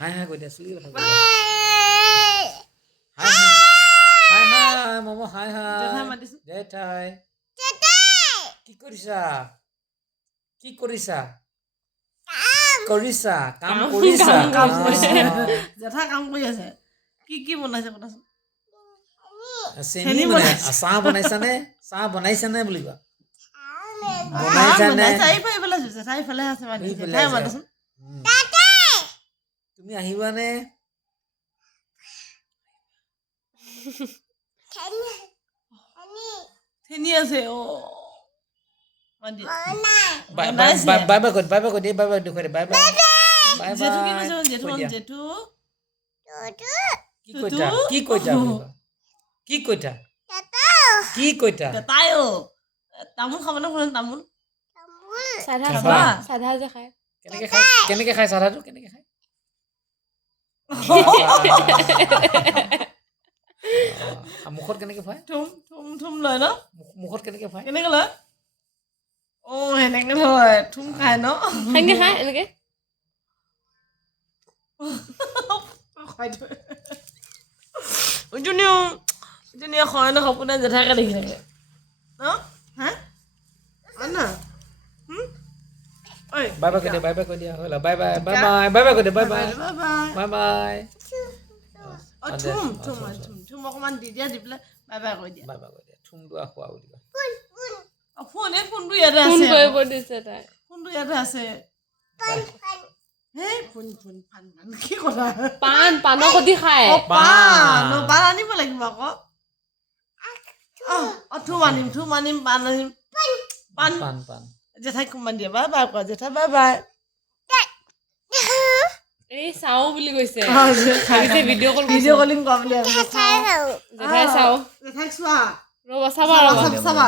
হাই হাই কৈ দিয়া চুলি কথা কৈ দিয়া হাই হাই হাই হাই মম হাই জেঠাই হাই মাতিছো জেঠাই কি কৰিছা কি কৰিছা কৰিছা কাম কৰিছা কাম কৰিছে জেঠাই কাম কৰি আছে কি বনাইছে কথাচোন চেনি বনাই চাহ বনাইছানে বুলি কোৱা জেঠাই ইফালে আছে মানে জেঠাই মাতচোন তুমি আহিবানে থেনি আছে বাই বাই বাই বাই কৈ দিয়া বাই বাই দেখুৱাই দিয়া বাই বাই বাই জেঠু কি বাই কৈছে জেঠু কৈ দিয়া। জেঠু কি কৈছা বুলি কোৱা কি কৈছা কি কৈছা তাই তামোল খাবনে কোনে তামোল খাবা? চাধা যে খায় কেনেকে খাই চাধাটো কেনেকে খাই মুখত কেনেকে খুৱাই থুম লয় ন মুখত কেনেকে খুৱাই কেনেকে লয় সেনেকে লয় থুম খাই ন কেনেকে খায় এনেকে উজনীয়া হয় ন সপোনে জেঠাইকে দেখি থাকে ন হা না ঐ বাই বাই কৈ দিয়া বাই বাই কৈ দিয়া হ'ল bye bye bye bye bye bye কৈ দিয়া bye bye bye bye bye bye থুম অকণমান দি পেলাই বাই বাই কৈ দিয়া বাই বাই কৈ দিয়া থুম দোৱা খোৱা বুলি কয় ফোনটো ইয়াতে ফোন আছে কৰিব দিছে তাই ফোনটো ইয়াতে আছে হেই ফোন ফান কি কথা পাণৰ সৈতে খায় পাণ আনিব লাগিব আকৌ থুম আনিম পাণ আনিম পাণ পাণ জেঠাইক কোমান দিয়ে বাই বাই কোৱা জেঠাই বাই বাই এই চাও বুলি কৈছে জেঠাই ভিডিঅ' কল কলিং কৰা বুলি ভাবিছে জেঠাই চাও জেঠাইক চোৱা ৰ'বা চাবা চাবা